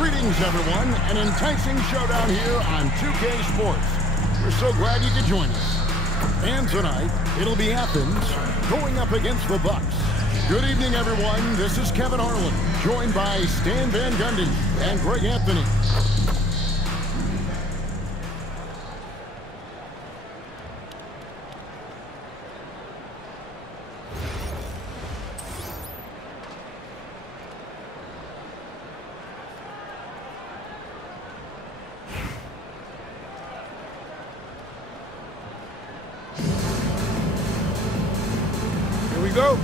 Greetings, everyone. An enticing showdown here on 2K Sports. We're so glad you could join us. And tonight, it'll be Athens going up against the Bucks. Good evening, everyone. This is Kevin Harlan, joined by Stan Van Gundy and Greg Anthony. Here we go.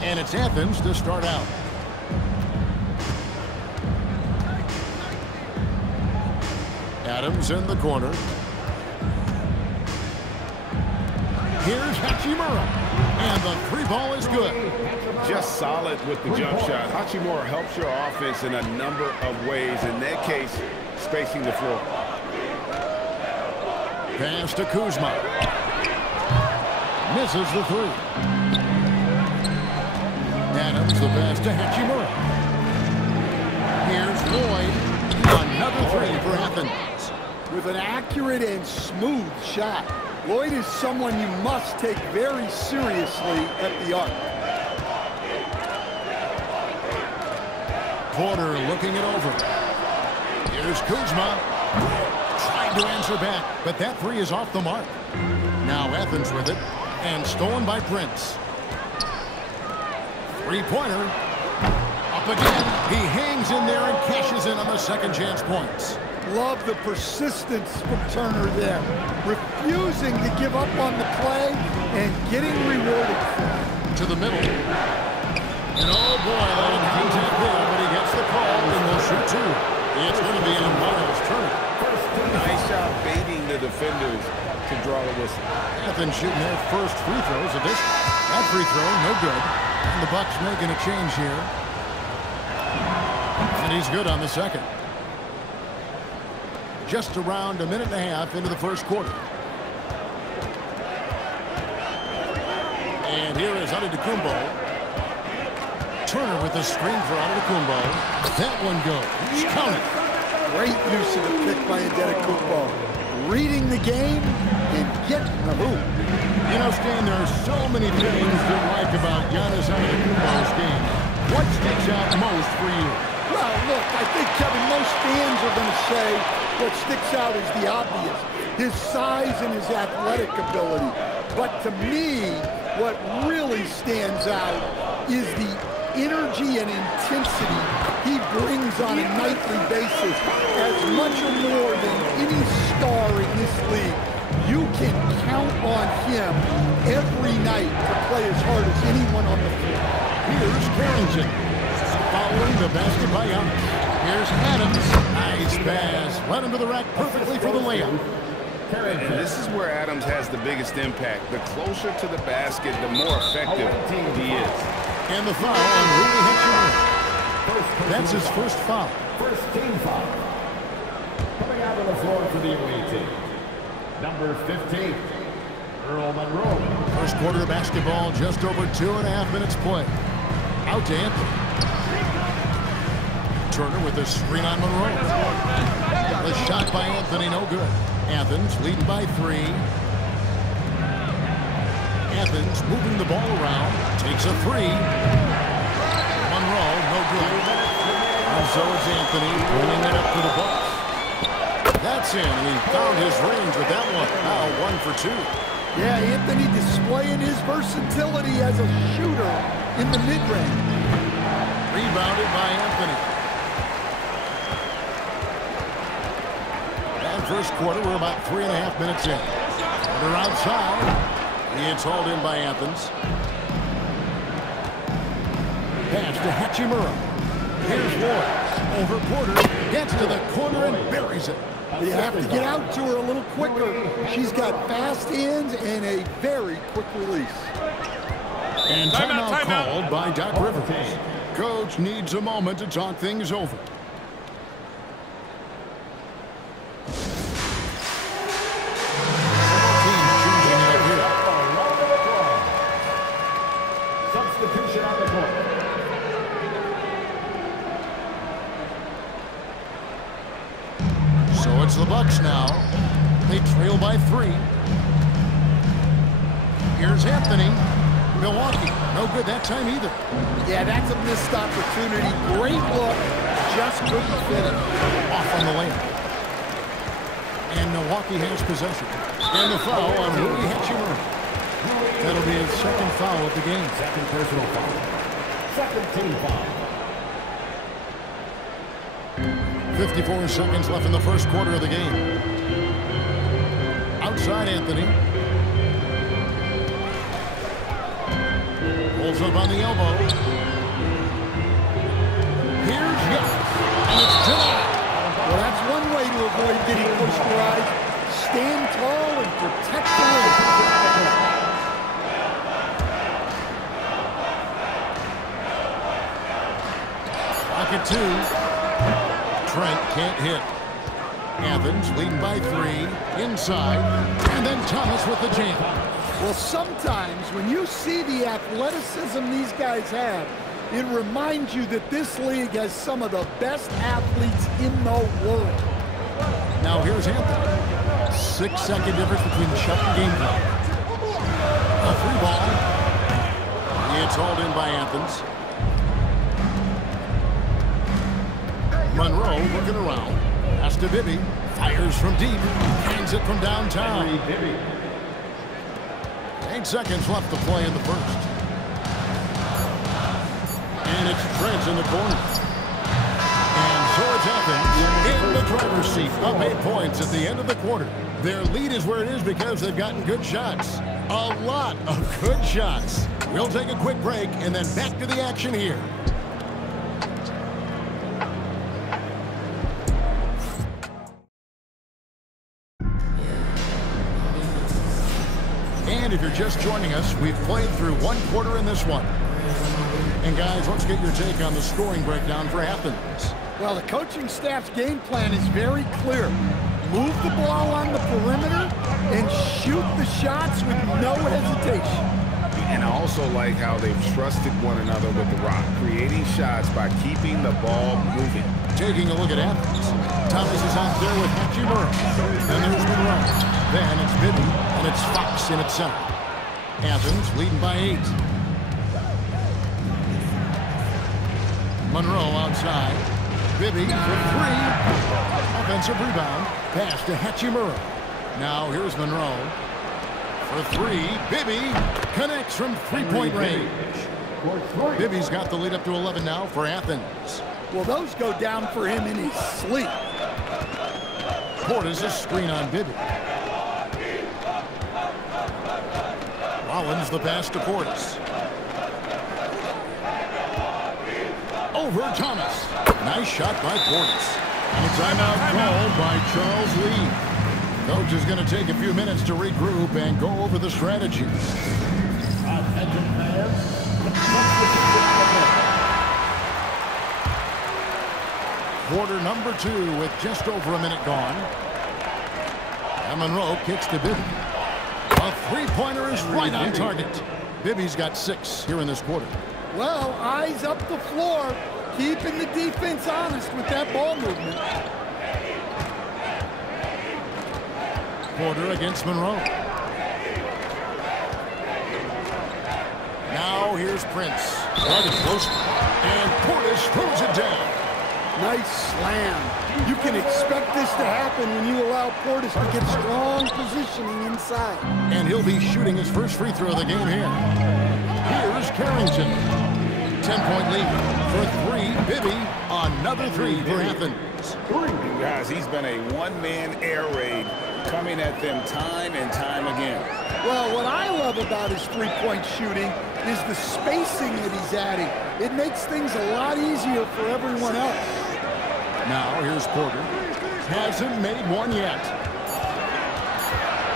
And it's Athens to start out. Adams in the corner. Here's Hachimura. And the three ball is good. Just solid with the jump shot. Hachimura helps your offense in a number of ways. In that case, spacing the floor. Pass to Kuzma. Misses the three. Adams the pass to Hachimura. Here's Lloyd. Another three for Athens. With an accurate and smooth shot. Lloyd is someone you must take very seriously at the arc. Porter looking it over. Here's Kuzma. Trying to answer back, but that three is off the mark. Now Athens with it, and stolen by Prince. Three-pointer. Up again. He hangs in there and cashes in on the second chance points. Love the persistence from Turner there. Refusing to give up on the play and getting rewarded for it. To the middle. And oh boy, that hangs out there, but he gets the call and will shoot two. It's going to be an Miles Turner. Nice job baiting the defenders to draw the whistle. Athens shooting their first free throws of this. That free throw, no good. And the Bucks making a change here. And he's good on the second. Just around a minute and a half into the first quarter. And here is Antetokounmpo. Turner with the screen for Antetokounmpo. That one goes. Count it. Great use of the pick by Antetokounmpo. Reading the game and getting the hoop. You know, Stan, there are so many things to like about Giannis Antetokounmpo's game. What sticks out most for you? Well, look, I think, Kevin, most fans are going to say what sticks out is the obvious. His size and his athletic ability. But to me, what really stands out is the energy and intensity he brings on a nightly basis. As much or more than any star in this league, you can count on him every night to play as hard as anyone on the floor. Here's Carrington. Following the basket by Giannis. Here's Adams. Nice pass. Led him to the rack perfectly for the layup. And this is where Adams has the biggest impact. The closer to the basket, the more effective he is. And the foul on Rui Hachimura. That's his first foul. First team foul. Coming out on the floor for the away team. Number 15, Earl Monroe. First quarter of basketball, just over 2.5 minutes play. Out to Anthony. Turner with the screen on Monroe. The shot by Anthony, no good. Athens leading by 3. Athens moving the ball around. Takes a 3. Monroe, no good. And so it's Anthony bringing it up to the Bucks. That's in. He found his range with that one. Now 1 for 2. Yeah, Anthony displaying his versatility as a shooter in the mid-range. Rebounded by Anthony. And first quarter, we're about 3.5 minutes in. They're outside. It's hauled in by Athens. Pass to Hachimura. Here's Lloyd. Over Porter. Gets to the corner and buries it. You have to get out to her a little quicker. She's got fast hands and a very quick release. And timeout called by Doc Rivers. Coach needs a moment to talk things over. Bucks now. They trail by 3. Here's Anthony. Milwaukee. No good that time either. Yeah, that's a missed opportunity. Great look. Just couldn't fit it. Off on the lane. And Milwaukee has possession. And the foul on Rui Hachimura. That'll be his second foul of the game. Second personal foul. Second team foul. 54 seconds left in the first quarter of the game. Outside Anthony. Pulls up on the elbow. Here's Giannis. And it's denied. Well, that's one way to avoid getting pushed wide. Stand tall and protect the rim. Pocket 2. Trent can't hit. Athens leading by 3. Inside. And then Thomas with the jam. Well, sometimes when you see the athleticism these guys have, it reminds you that this league has some of the best athletes in the world. Now here's Anthony. 6-second difference between shot and game clock. A 3 ball. It's hauled in by Athens. Monroe looking around. Pass to Bibby. Fires from deep. Hangs it from downtown. 8 seconds left to play in the first. And it's Trent in the corner. And so it's Athens in the driver's seat. Up 8 points at the end of the quarter. Their lead is where it is because they've gotten good shots. A lot of good shots. We'll take a quick break and then back to the action here. And if you're just joining us, we've played through 1 quarter in this one. And guys, let's get your take on the scoring breakdown for Athens. Well, the coaching staff's game plan is very clear. Move the ball on the perimeter and shoot the shots with no hesitation. And I also like how they've trusted one another with the rock, creating shots by keeping the ball moving. Taking a look at Athens. Thomas is out there with Hachimura. And there's Monroe. Then it's Bibby, and it's Fox in at center. Athens leading by 8. Monroe outside. Bibby for 3. Offensive rebound. Pass to Hachimura. Now here's Monroe. For 3. Bibby connects from 3-point range. Bibby's got the lead up to 11 now for Athens. Well, those go down for him in his sleep. Portis a screen on Bibby. Rollins the pass to Portis. Over Thomas. Nice shot by Portis. And a timeout called by Charles Lee. Coach is going to take a few minutes to regroup and go over the strategies. Attention fans. Quarter number 2 with just over a minute gone. And Monroe kicks to Bibby. A 3-pointer is right on target. Bibby's got 6 here in this quarter. Well, eyes up the floor, keeping the defense honest with that ball movement. Porter against Monroe. Now here's Prince. Right close. And Portis throws it down. Nice slam. You can expect this to happen when you allow Portis to get strong positioning inside. And he'll be shooting his first free throw of the game here. Here's Carrington. 10-point lead for 3. Bibby, another 3 for Athens. Guys, he's been a one-man air raid coming at them time and time again. Well, what I love about his three-point shooting is the spacing that he's adding. It makes things a lot easier for everyone else. Now here's Porter. Hasn't made one yet.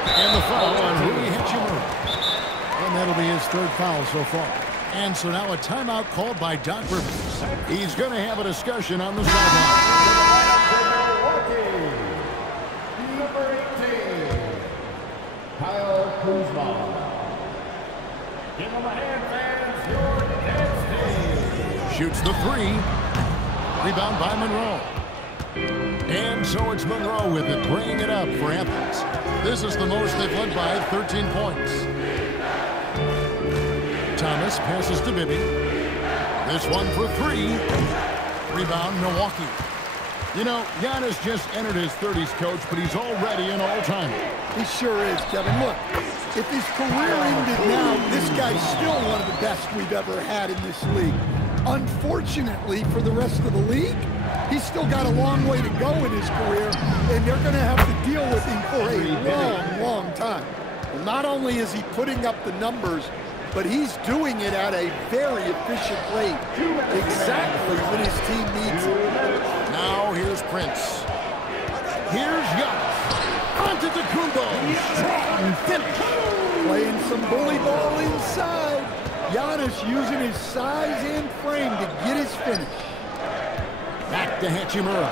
And the foul on Rui Hachimura. And that'll be his 3rd foul so far. And so now a timeout called by Doc Rivers. He's going to have a discussion on the sideline. Number 18, Kyle Kuzma. Give him a hand, fans. Your next team. Shoots the 3. Rebound by Monroe. And so it's Monroe with it, bringing it up for Athens. This is the most they've led by 13 points. Thomas passes to Bibby. This one for 3. Rebound, Milwaukee. You know, Giannis just entered his 30s, Coach, but he's already an all-timer. He sure is, Kevin. Look, if his career ended now, this guy's still one of the best we've ever had in this league. Unfortunately for the rest of the league, he's still got a long way to go in his career, and they're going to have to deal with him for a long, long time. Well, not only is he putting up the numbers, but he's doing it at a very efficient rate, exactly when his team needs it. Now here's Prince. Here's Giannis. Antetokounmpo. Strong finish. Playing some bully ball inside. Giannis using his size and frame to get his finish. Back to Hachimura.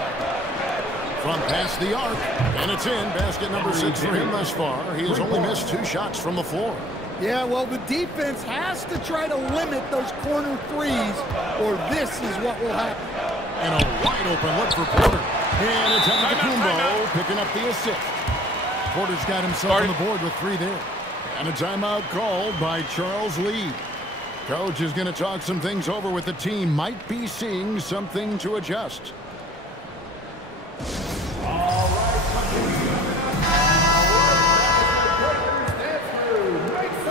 From past the arc. And it's in. Basket number 6 for him thus far. He has only missed 2 shots from the floor. Yeah, well, the defense has to try to limit those corner threes, or this is what will happen. And a wide open look for Porter. And it's Antetokounmpo picking up the assist. Porter's got himself on the board with 3 there. And a timeout called by Charles Lee. Coach is going to talk some things over with the team. Might be seeing something to adjust.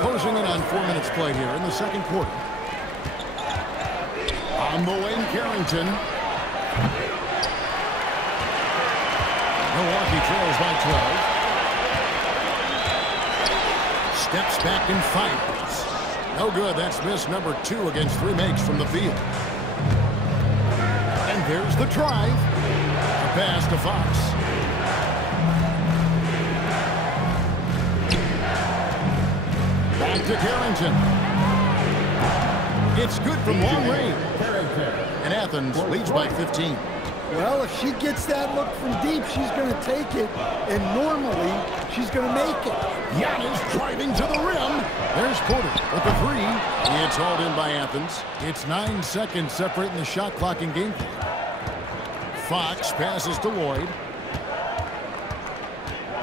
Closing in on 4 minutes played here in the second quarter. On the wing, Carrington. Milwaukee trails by 12. Steps back and fires. No good. That's miss number 2 against 3 makes from the field. And there's the drive. A pass to Fox. Back to Carrington. It's good from long range. And Athens leads by 15. Well, if she gets that look from deep, she's going to take it. And normally, she's going to make it. Giannis driving to the rim. There's Porter with the 3. It's hauled in by Athens. It's 9 seconds separating the shot clock and game clock. Fox passes to Lloyd.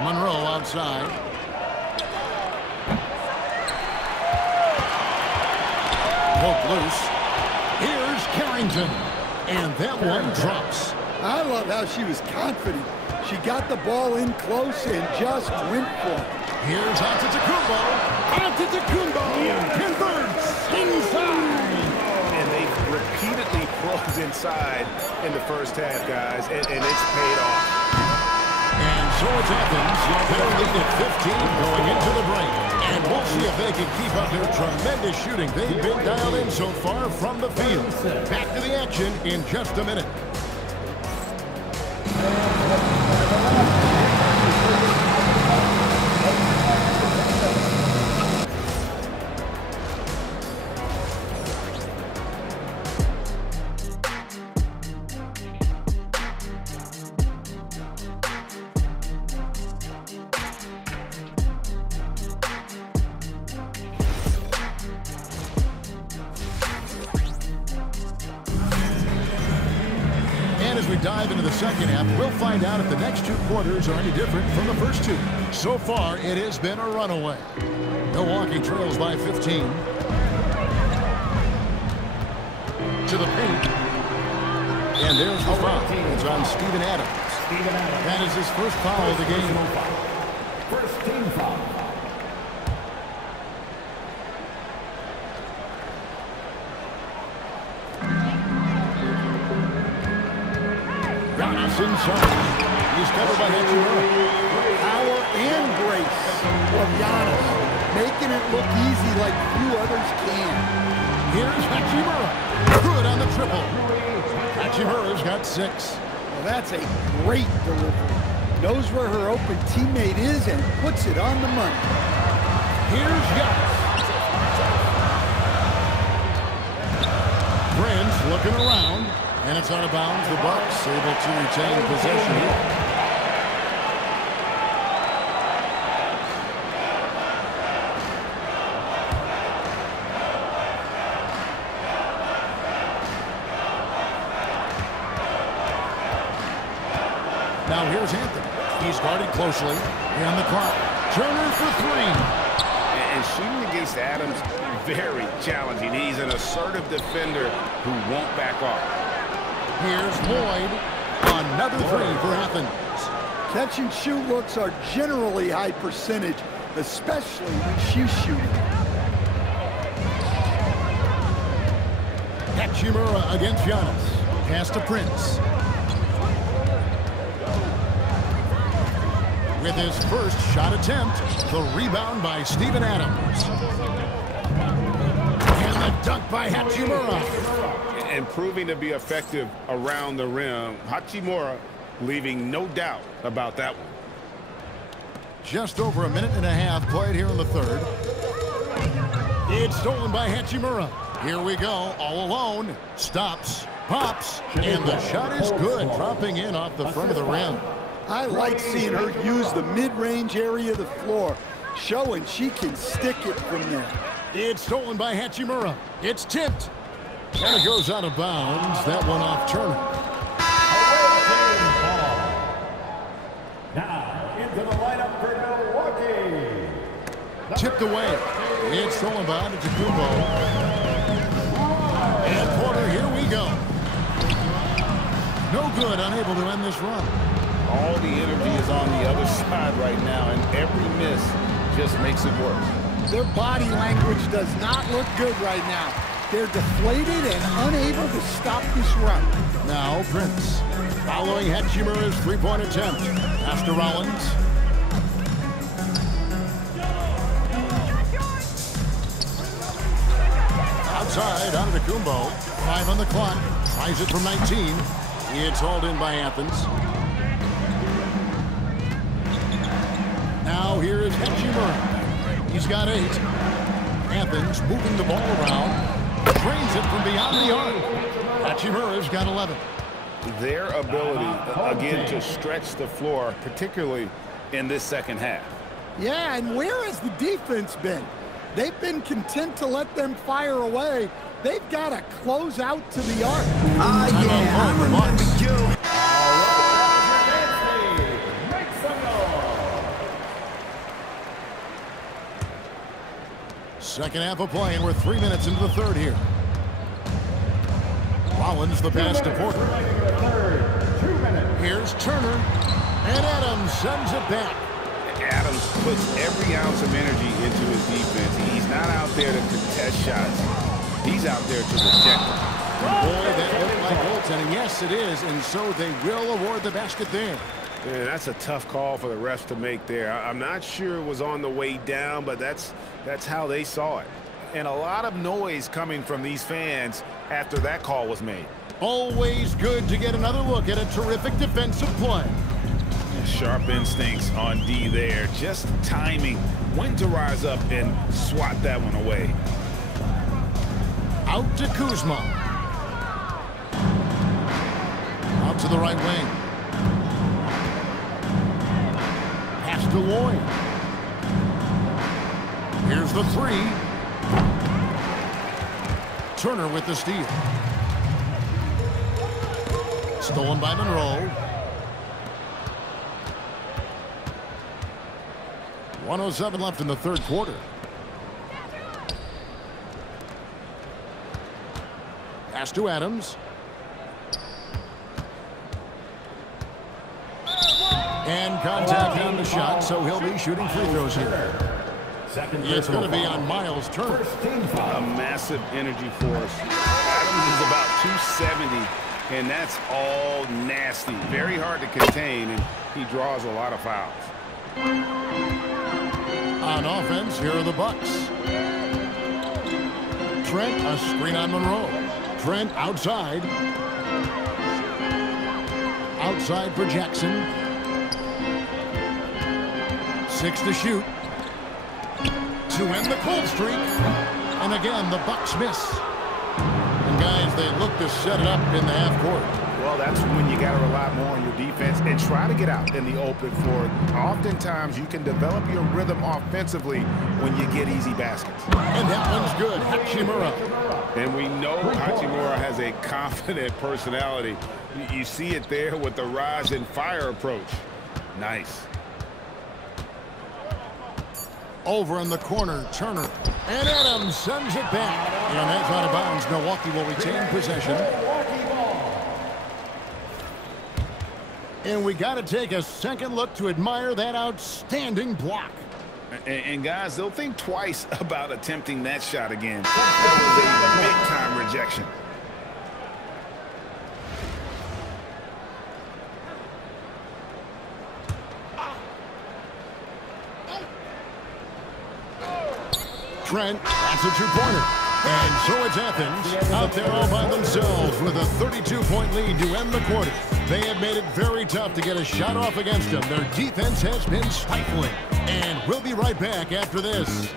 Monroe outside. Poke loose. Here's Carrington. And that one drops. I love how she was confident. She got the ball in close and just went for it. Here's Antetokounmpo. Antetokounmpo converts inside. And they repeatedly closed inside in the first half, guys, and it's paid off. And so it's Athens. They'll lead at 15 going into the break. And we'll see if they can keep up their tremendous shooting they've been dialed in so far from the field. Back to the action in just a minute. As we dive into the second half, we'll find out if the next 2 quarters are any different from the first 2. So far, it has been a runaway. Milwaukee trails by 15. To the paint. And there's the foul. It's on Steven Adams. That is his first foul of the game. First team foul. Giannis inside. He's covered by Hachimura. Power and grace of Giannis, making it look easy like few others can. Here's Hachimura. Good on the triple. Hachimura's got 6. Well, that's a great delivery. Knows where her open teammate is and puts it on the money. Here's Giannis. Prince looking around. And it's out of bounds. The Bucks able to retain possession here. Now here's Anthony. He's guarded closely. Here on the clock. Turner for three. And shooting against Adams, very challenging. He's an assertive defender who won't back off. Here's Lloyd. Another three for Athens. Catch and shoot looks are generally high percentage, especially when she's shooting. Hachimura against Giannis. Pass to Prince. With his first shot attempt, the rebound by Steven Adams. And the dunk by Hachimura. And proving to be effective around the rim. Hachimura leaving no doubt about that one. Just over a minute and a half played here in the third. It's stolen by Hachimura. Here we go, all alone. Stops, pops, and the shot is good, dropping in off the front of the rim. I like seeing her use the mid-range area of the floor, showing she can stick it from there. It's stolen by Hachimura. It's tipped. And it goes out of bounds. That one off Turner. Now, into the lineup for Milwaukee. Tipped away. It's stolen by Antetokounmpo. And Porter, here we go. No good, unable to end this run. All the energy is on the other side right now, and every miss just makes it worse. Their body language does not look good right now. They're deflated and unable to stop this run. Now Prince, following Hachimura's three-point attempt. Pass to Rollins. Outside, Antetokounmpo. 5 on the clock. Tries it from 19. It's hauled in by Athens. Now here is Hachimura. He's got 8. Athens moving the ball around. Drains it from beyond the arc. Hachimura's got 11. Their ability, again, to stretch the floor, particularly in this second half. Yeah, and where has the defense been? They've been content to let them fire away. They've got to close out to the arc. Yeah, I remember you. Second half of play, and we're 3 minutes into the third here. Rollins the pass to Porter. Here's Turner, and Adams sends it back. Adams puts every ounce of energy into his defense. He's not out there to contest shots. He's out there to protect them. Boy, that looked like goaltending. Yes, it is, and so they will award the basket there. Yeah, that's a tough call for the refs to make there. I'm not sure it was on the way down, but that's how they saw it. And a lot of noise coming from these fans after that call was made. Always good to get another look at a terrific defensive play. Sharp instincts on D there. Just timing when to rise up and swat that one away. Out to Kuzma. Out to the right wing. Pass to Lloyd. Here's the three. Turner with the steal. Stolen by Monroe. 1:07 left in the third quarter. Pass to Adams. And contact on the shot, so he'll be shooting free throws here. It's going to be on Miles Turner. A massive energy force. Adams is about 270, and that's all nasty. Very hard to contain, and he draws a lot of fouls. On offense, here are the Bucks. Trent, a screen on Monroe. Trent outside. Outside for Jackson. 6 to shoot. To end the cold streak. And again, the Bucks miss. And guys, they look to set it up in the half court. Well, that's when you got to rely more on your defense and try to get out in the open for it. Oftentimes, you can develop your rhythm offensively when you get easy baskets. And that one's good. Hachimura. And we know Hachimura has a confident personality. You see it there with the rise and fire approach. Nice. Over in the corner, Turner. And Adams sends it back. And that's out of bounds. Milwaukee will retain possession. And we got to take a second look to admire that outstanding block. And guys, they'll think twice about attempting that shot again. That was a big-time rejection. Trent, that's a two-pointer. And so it's Athens out there all by themselves with a 32-point lead to end the quarter. They have made it very tough to get a shot off against them. Their defense has been stifling. And we'll be right back after this.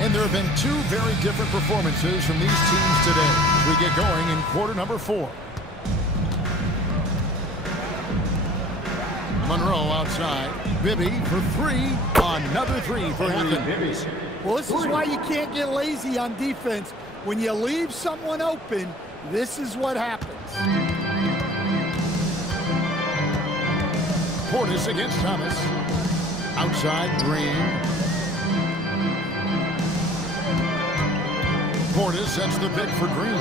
And there have been two very different performances from these teams today as we get going in quarter number 4. Monroe outside. Bibby for 3. Another 3 for Athens. Well, this is why you can't get lazy on defense. When you leave someone open, this is what happens. Portis against Thomas. Outside, Green. Portis sets the pick for Green.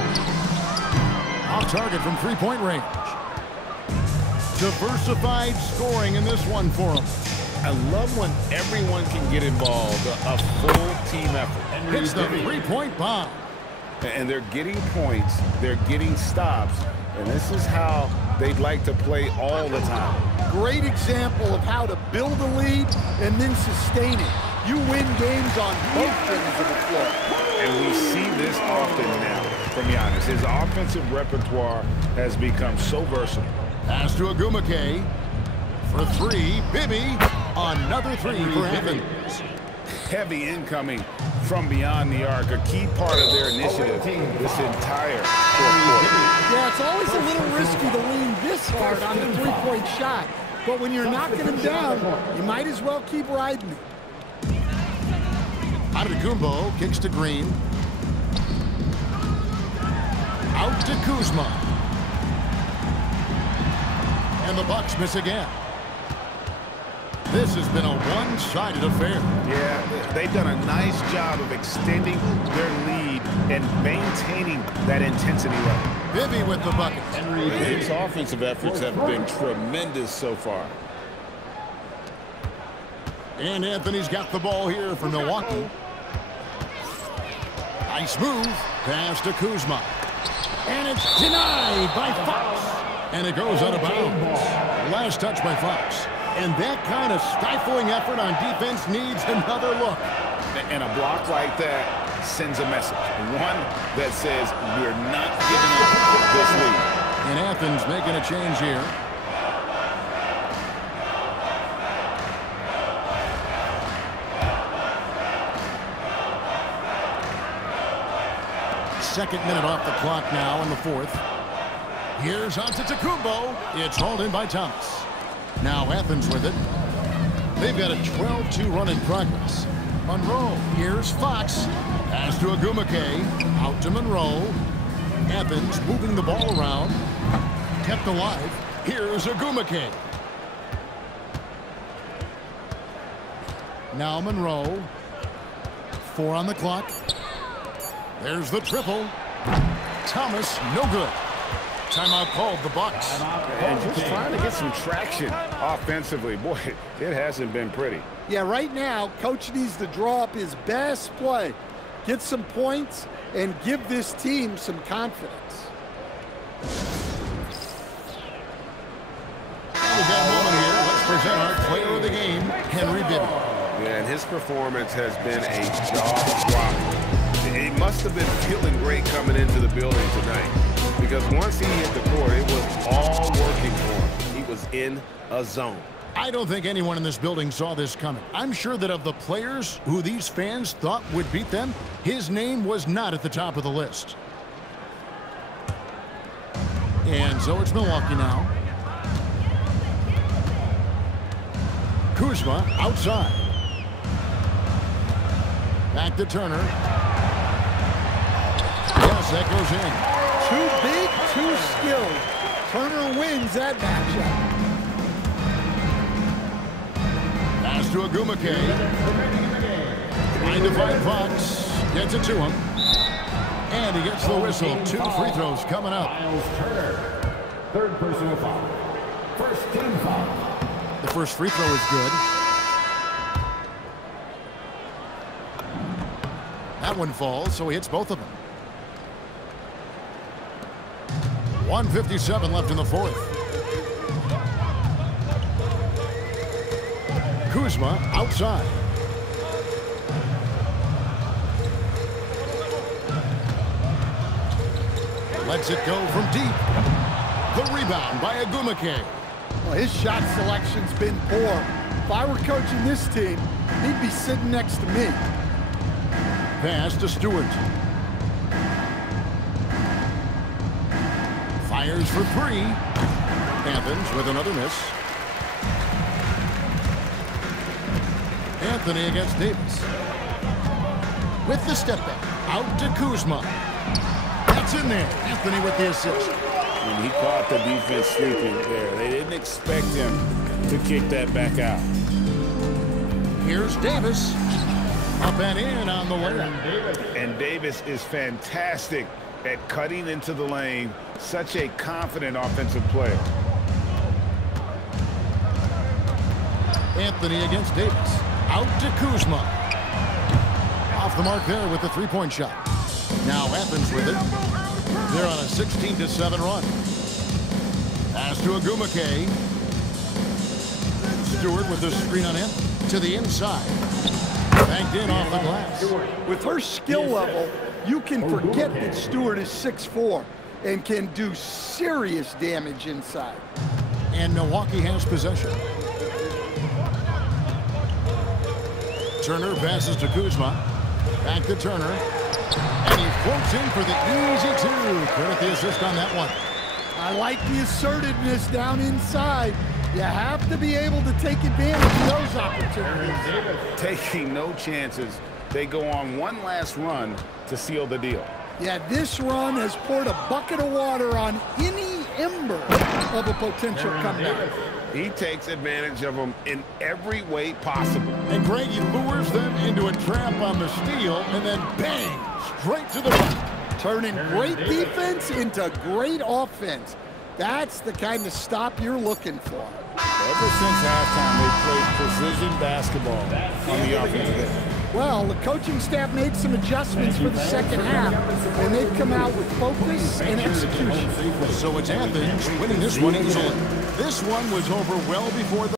Off target from three-point range. Diversified scoring in this one for him. I love when everyone can get involved, a full team effort. Hits the three-point bomb. And they're getting points, they're getting stops, and this is how they'd like to play all the time. Great example of how to build a lead and then sustain it. You win games on both ends of the floor. And we see this often now from Giannis. His offensive repertoire has become so versatile. Pass to Agumake. For 3, Bibby. Another 3 for Athens. Heavy incoming from beyond the arc, a key part of their initiative this entire fourth quarter. Yeah, it's always a little risky to lean this hard on the three-point shot. But when you're knocking him down, you might as well keep riding it. Antetokounmpo kicks to Green. Out to Kuzma. And the Bucks miss again. This has been a one-sided affair. Yeah, they've done a nice job of extending their lead and maintaining that intensity level. Bibby with the bucket. His offensive efforts have been tremendous so far. And Anthony's got the ball here for Milwaukee. Nice move. Pass to Kuzma. And it's denied by Fox. And it goes out of bounds. Last touch by Fox. And that kind of stifling effort on defense needs another look. And a block like that sends a message. One that says we're not giving up this lead. And Athens making a change here. Second minute off the clock now in the fourth. Here's Antetokounmpo. It's hauled in by Thomas. Now Athens with it. They've got a 12-2 run in progress. Monroe. Here's Fox. Pass to Agumake. Out to Monroe. Athens moving the ball around. Kept alive. Here's Agumake. Now Monroe. 4 on the clock. There's the triple. Thomas, no good. Timeout called, the Bucks. And just trying to get some traction offensively. Boy, it hasn't been pretty. Yeah, right now, Coach needs to draw up his best play, get some points, and give this team some confidence. With that moment here, let's present our player of the game, Henry Bibby. Yeah, and his performance has been a jaw-dropping. He must have been feeling great coming into the building tonight, because once he hit the court, it was all working for him. He was in a zone. I don't think anyone in this building saw this coming. I'm sure that of the players who these fans thought would beat them, his name was not at the top of the list. And so it's Milwaukee now. Kuzma outside. Back to Turner. Yes, that goes in. Too big, too skilled. Turner wins that matchup. Pass to Agumake. Trying to find Fox. Gets it to him. And he gets the whistle. 2 free throws coming up. Miles Turner. Third personal foul. First team foul. The first free throw is good. That one falls, so he hits both of them. 1:57 left in the fourth. Kuzma outside. Lets it go from deep. The rebound by Agumake. Well, his shot selection's been poor. If I were coaching this team, he'd be sitting next to me. Pass to Stewart. Fires for 3. Athens with another miss. Anthony against Davis. With the step back. Out to Kuzma. That's in there. Anthony with the assist. And he caught the defense sleeping there. They didn't expect him to kick that back out. Here's Davis. Up and in on the layup. And Davis is fantastic at cutting into the lane. Such a confident offensive player. Anthony against Davis. Out to Kuzma. Off the mark there with the three-point shot. Now Athens with it. They're on a 16-7 run. Pass to Agumake. Stewart with the screen on him. To the inside. Banked in off the glass. With her skill level, you can forget that Stewart is 6'4" and can do serious damage inside. And Milwaukee has possession. Turner passes to Kuzma. Back to Turner. And he floats in for the easy 2. Credit the assist on that one. I like the assertiveness down inside. You have to be able to take advantage of those opportunities. Taking no chances. They go on one last run to seal the deal. Yeah, this run has poured a bucket of water on any ember of a potential comeback. He takes advantage of them in every way possible. And Greg, he lures them into a trap on the steal, and then bang, straight to the bucket. Turning great defense into great offense. That's the kind of stop you're looking for. Ever since halftime, they've played precision basketball on the offensive end. Well, the coaching staff made some adjustments for the second half, and they've come out with focus and execution. So it's Athens winning this one easily. This one was over well before the